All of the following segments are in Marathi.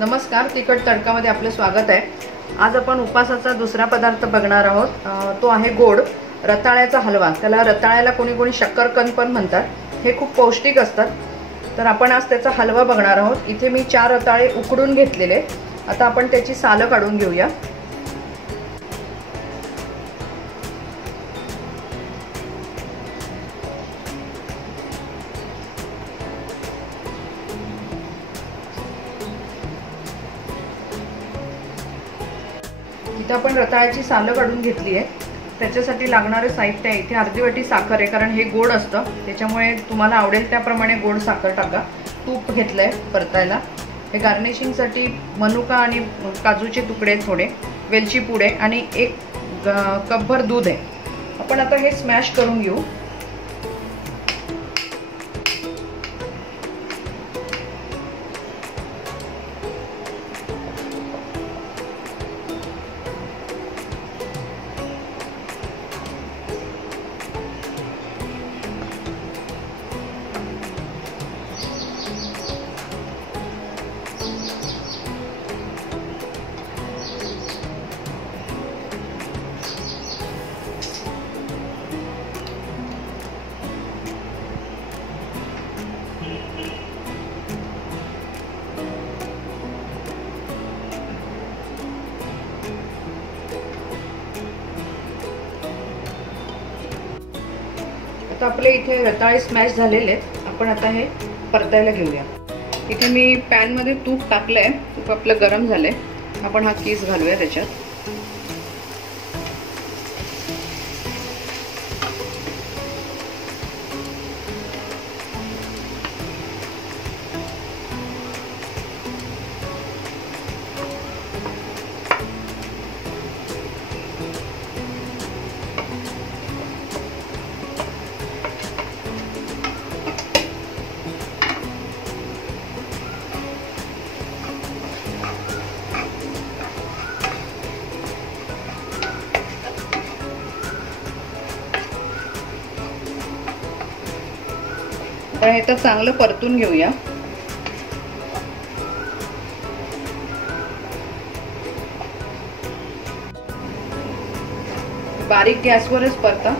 नमस्कार, तिखट तडकामध्ये आपलं स्वागत आहे। आज आपण उपासाचा दुसरा पदार्थ बघणार आहोत। तो आहे गोड रताळ्याचा हलवा। त्याला रताळ्याला कोणी कोणी शक्करकंद पण म्हणतात। हे खूप पौष्टिक असतात। तर आपण आज त्याचा हलवा बघणार आहोत। इथे मी 4 रताळे उकडून घेतलेले। आता आपण त्याची सालं काढून घेऊया। इथे आपण रताळ्याची सालं काढून घेतली आहे। त्याच्यासाठी लागणारे साहित्य आहे, इथे अर्धी वाटी साखर आहे, कारण हे गोड असतं त्याच्यामुळे तुम्हाला आवडेल त्याप्रमाणे गोड साखर टाका। तूप घेतलंय परतायला। हे गार्निशिंगसाठी मनुका आणि काजूचे तुकडे थोडे, वेलची पूड आहे आणि 1 कपभर दूध आहे। आपण आता हे स्मॅश करून घेऊ। आता आपले इथे रताळे स्मॅश झालेले आहेत। आपण आता हे परतायला घेऊया। इथे मी पॅन मध्ये तूप टाकलंय। तूप आपलं गरम झालंय। आपण हा कीस घालूया त्याच्यात। आता हे तर चांगलं परतून घेऊया। बारीक गॅसवरच परता।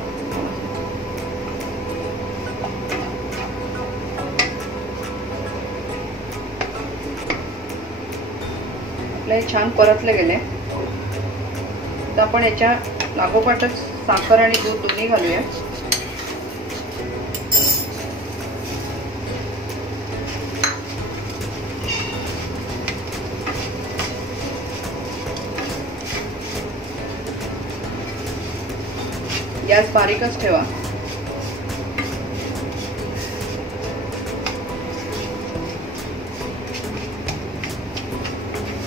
आपले छान परतले गेले। आता आपण याच्या लागोपाठच साखर आणि दूध दोन्ही घालूया। गॅस बारीकच ठेवा।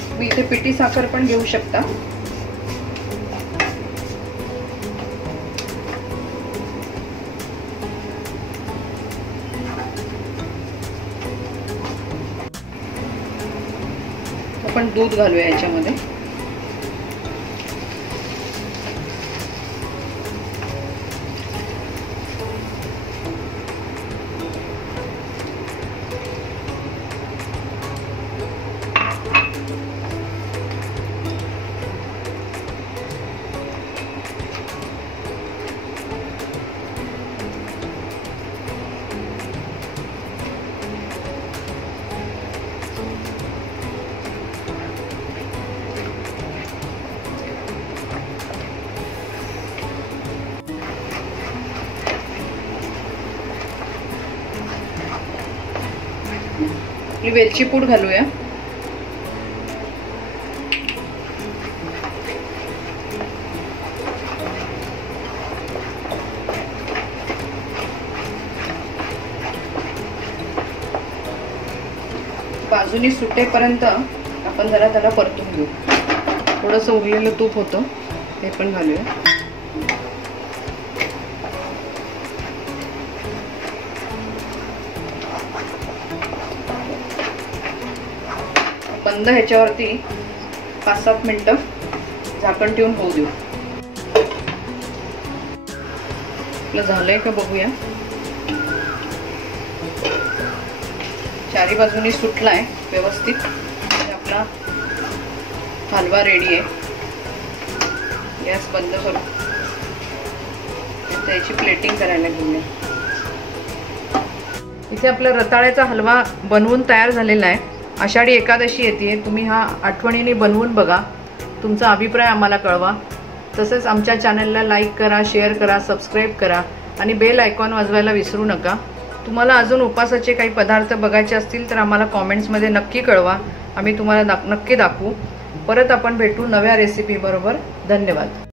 तुम्ही इथे पिठी साखर पण घेऊ शकता। आपण दूध घालूया याच्यामध्ये। वेलची पूड घालूया। बाजूनी सुटेपर्यंत आपण जरा त्याला परतून घेऊ। थोडंसं उरलेलं तूप होतं ते पण घालूया। बंद ह्याच्यावरती 5-7 मिनिटं झाकण ठेवून होऊ देऊ। आपलं झालंय का बघूया। चारी बाजूनी सुटलाय व्यवस्थित। आपला हलवा रेडी आहे. गॅस बंद करू. त्याची प्लेटिंग करायला घेऊया. इथे आपला रताळ्याचा हलवा बनवून तयार झालेला आहे. आषाढी एकादशी येते, तुम्ही हा आठवणीने बनवून बघा. तुमचा अभिप्राय आम्हाला कळवा. तसंच आमच्या चॅनलला लाईक करा, शेअर करा, सबस्क्राईब करा आणि बेल आयकॉन वाजवायला विसरू नका. तुम्हाला अजून उपासाचे काही पदार्थ बघायचे असतील तर आम्हाला कॉमेंट्समध्ये नक्की कळवा. आम्ही तुम्हाला नक्की दाखवू. परत आपण भेटू नव्या रेसिपी बरोबर. धन्यवाद.